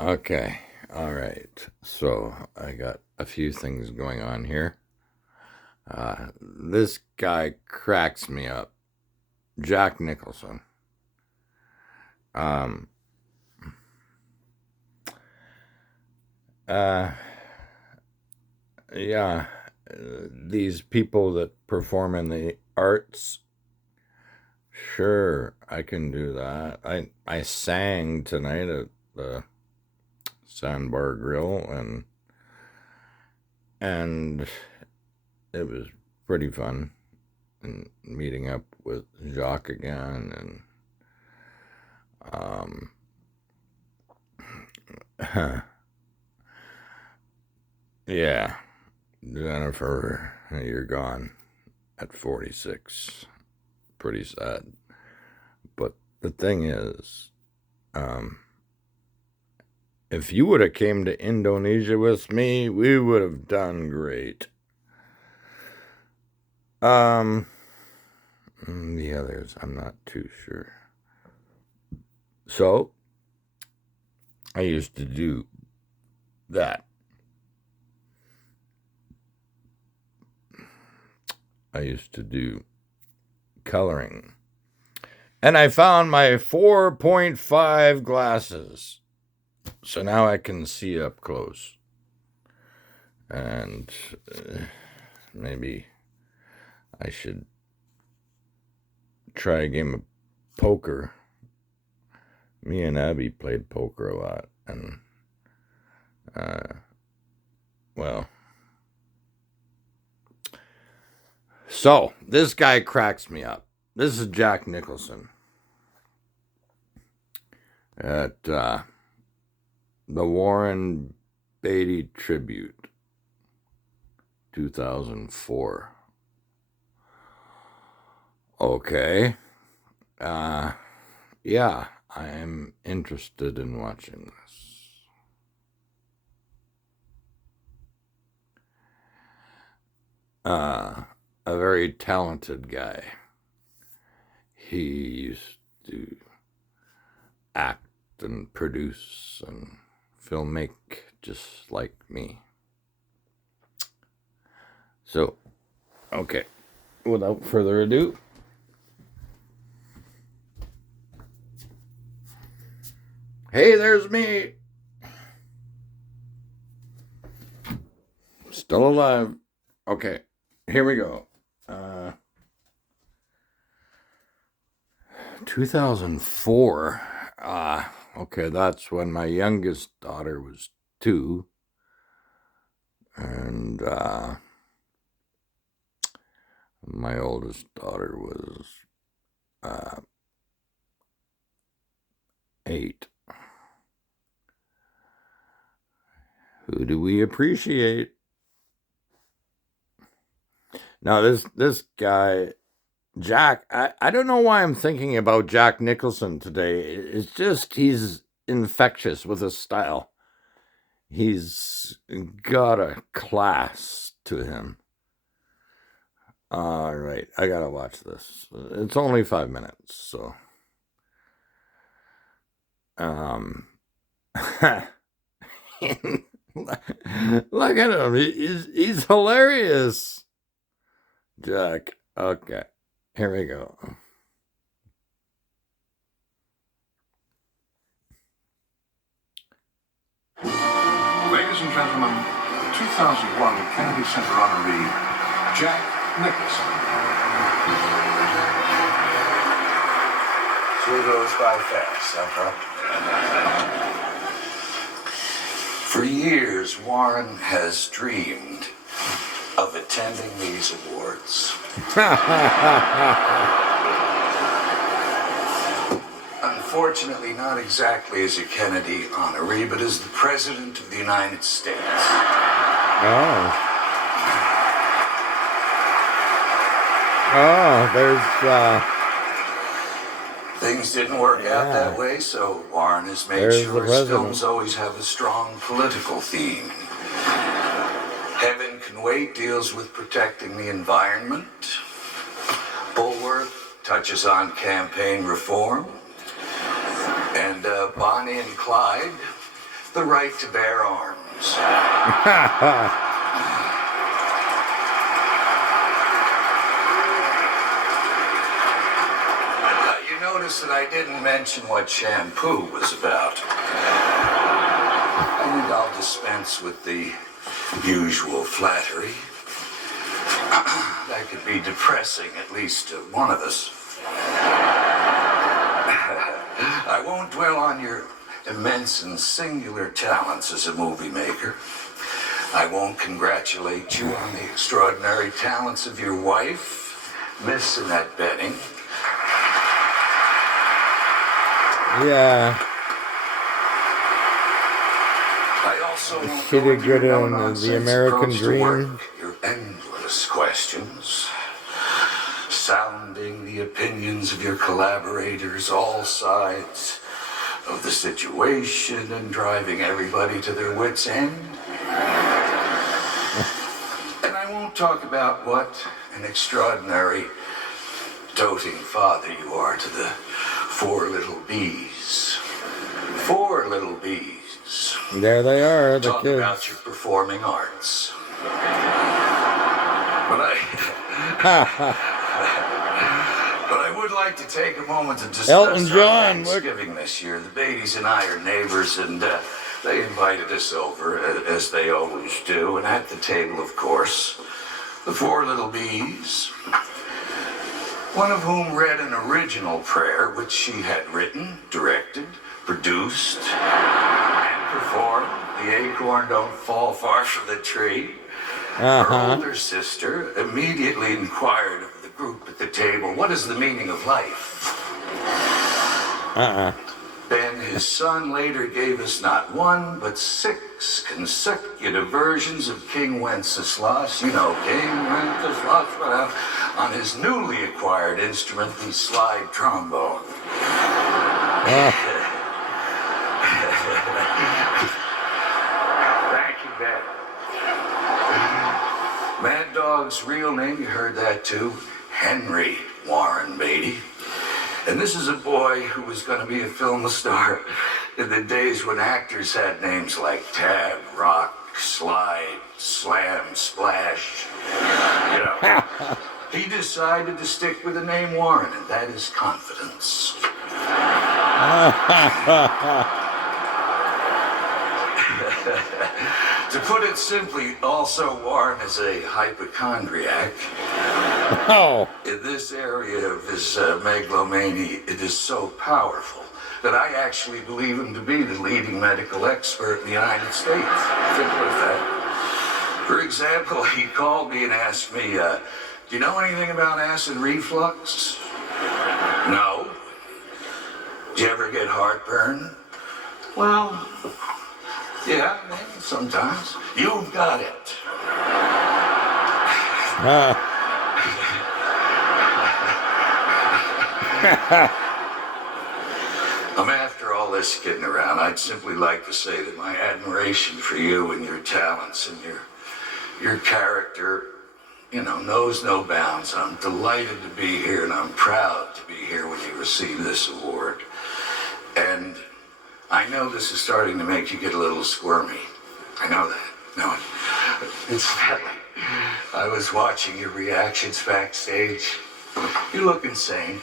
Okay. All right. So I got a few things going on here. This guy cracks me up. Jack Nicholson. Um, uh, yeah. These people that perform in the arts, sure, I can do that. I sang tonight at the Sandbar Grill, and it was pretty fun. And meeting up with Jacques again, and yeah, Jennifer, you're gone at 46. Pretty sad. But the thing is, um, if you would have came to Indonesia with me, we would have done great. Um, the others, I'm not too sure. So, I used to do that. I used to do coloring. And I found my 4.5 glasses. So now I can see up close. And maybe I should try a game of poker. Me and Abby played poker a lot. And, well. So, this guy cracks me up. This is Jack Nicholson at the Warren Beatty Tribute, 2004. Okay. Yeah, I am interested in watching this. A very talented guy. He used to act and produce and filmmake just like me. So, okay, without further ado, hey, there's me. Still alive. Okay, here we go. 2004. Okay, that's when my youngest daughter was 2. And my oldest daughter was 8. Who do we appreciate? Now, this guy, Jack, I don't know why I'm thinking about Jack Nicholson today. It's just he's infectious with his style. He's got a class to him. All right, I gotta watch this. It's only 5 minutes, so. Look at him. He's hilarious. Jack. Okay. Here we go. Ladies and gentlemen, the 2001 Kennedy Center honoree, Jack Nicholson. Sure goes by fast, huh? For years, Warren has dreamed of attending these awards. Unfortunately, not exactly as a Kennedy honoree, but as the President of the United States. Oh. There's Things didn't work out that way, so Warren has made sure his films always have a strong political theme. Heaven Can Wait deals with protecting the environment. Bulworth touches on campaign reform. And Bonnie and Clyde the right to bear arms. You notice that I didn't mention what shampoo was about. I think I'll dispense with the usual flattery. That could be depressing, at least to one of us. I won't dwell on your immense and singular talents as a movie maker. I won't congratulate you on the extraordinary talents of your wife, Miss Annette Bening. Yeah. I also won't She go did into your good on no-nonsense The American approach to Dream. work, your endless questions, sounding the opinions of your collaborators, all sides of the situation, and driving everybody to their wits' end. And I won't talk about what an extraordinary doting father you are to the 4 little bees. 4 little bees. There they are, the Talk kids. about your performing arts. But I would like to take a moment to discuss Elton John, our Thanksgiving this year. The Beatties and I are neighbors, and they invited us over, as they always do. And at the table, of course, the 4 little bees, one of whom read an original prayer, which she had written, directed, produced, and performed. The acorn don't fall far from the tree. Her older sister immediately inquired of the group at the table, what is the meaning of life? Ben, his son, later gave us not 1, but 6 consecutive versions of King Wenceslas, you know, King Wenceslas, on his newly acquired instrument, the slide trombone. Thank you, Ben. Mad Dog's real name, you heard that too, Henry Warren Beatty. And this is a boy who was going to be a film star in the days when actors had names like Tab, Rock, Slide, Slam, Splash. You know, he decided to stick with the name Warren, and that is confidence. To put it simply, also Warren is a hypochondriac. Oh. In this area of his megalomania, it is so powerful that I actually believe him to be the leading medical expert in the United States. Simple as that. For example, he called me and asked me, do you know anything about acid reflux? No. Did you ever get heartburn? Well, yeah, maybe sometimes. You've got it. After all this kidding around, I'd simply like to say that my admiration for you and your talents and your character, you know, knows no bounds. I'm delighted to be here, and I'm proud to be here when you receive this award. And I know this is starting to make you get a little squirmy. I know that. No, it's that. I was watching your reactions backstage. You look insane.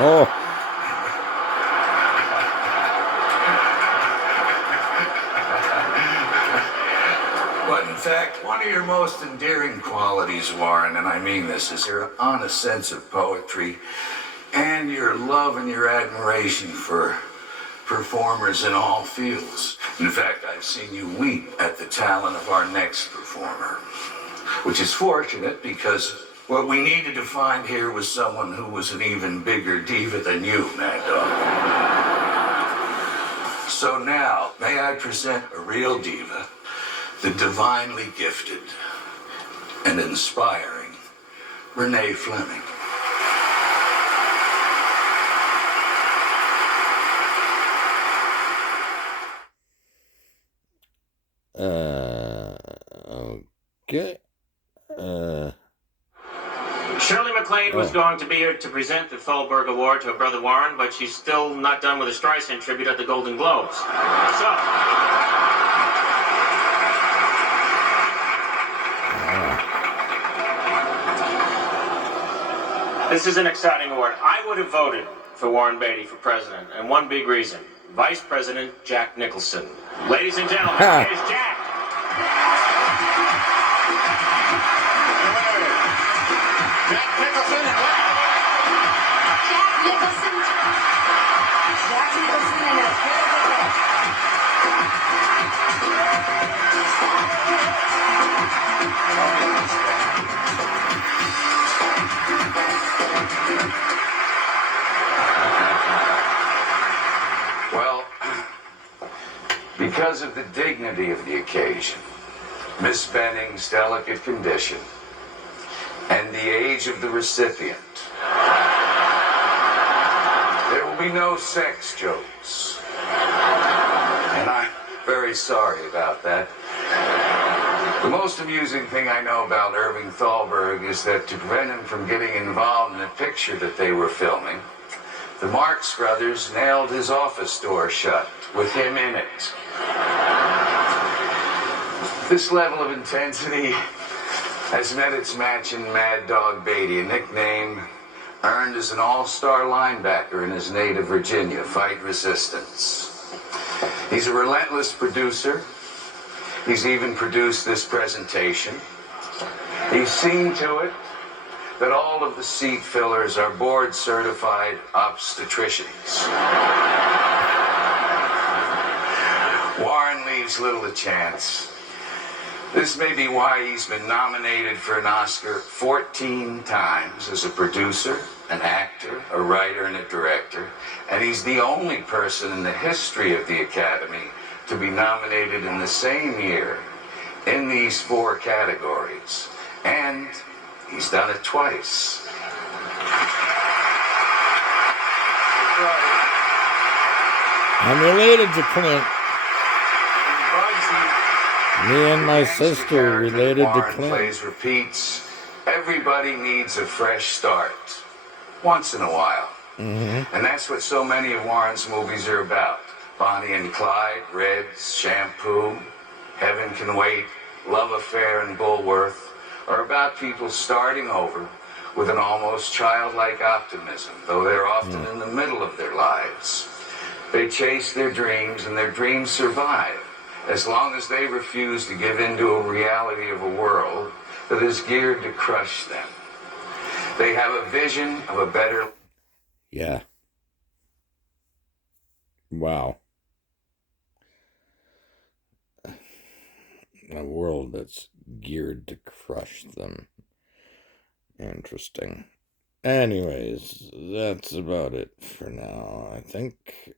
Oh. But in fact, one of your most endearing qualities, Warren, and I mean this, is your honest sense of poetry and your love and your admiration for performers in all fields. In fact, I've seen you weep at the talent of our next performer, which is fortunate because what we needed to find here was someone who was an even bigger diva than you, Mad Dog. So now, may I present a real diva, the divinely gifted and inspiring Renee Fleming. Okay. Shirley MacLaine Jade was going to be here to present the Thalberg Award to her brother Warren, but she's still not done with a Streisand tribute at the Golden Globes. So, this is an exciting award. I would have voted for Warren Beatty for president, and one big reason. Vice President Jack Nicholson. Ladies and gentlemen, here's Jack. Jack Nicholson and Jack Nicholson. Jack Nicholson and a Well, because of the dignity of the occasion, Miss Benning's delicate condition, and the age of the recipient, there will be no sex jokes. And I'm very sorry about that. The most amusing thing I know about Irving Thalberg is that to prevent him from getting involved in a picture that they were filming, the Marx Brothers nailed his office door shut with him in it. This level of intensity has met its match in Mad Dog Beatty, a nickname earned as an all-star linebacker in his native Virginia, Fight Resistance. He's a relentless producer. He's even produced this presentation. He's seen to it that all of the seat fillers are board-certified obstetricians. Warren leaves little to chance. This may be why he's been nominated for an Oscar 14 times as a producer, an actor, a writer, and a director. And he's the only person in the history of the Academy to be nominated in the same year in these 4 categories. And he's done it twice. I'm related to Clint. Me and my sister related to Warren Clint. plays repeats. Everybody needs a fresh start. Once in a while. And that's what so many of Warren's movies are about. Bonnie and Clyde, Reds, Shampoo, Heaven Can Wait, Love Affair, and Bulworth are about people starting over with an almost childlike optimism, though they're often in the middle of their lives. They chase their dreams, and their dreams survive as long as they refuse to give in to a reality of a world that is geared to crush them. They have a vision of a better... Yeah. Wow. A world that's geared to crush them. Interesting. Anyways, that's about it for now. I think,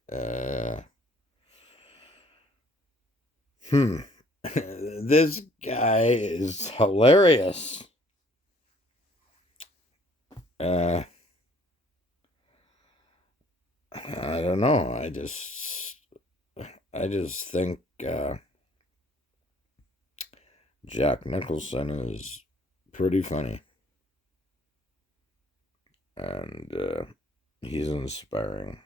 this guy is hilarious. I don't know. I just think Jack Nicholson is pretty funny. And he's inspiring.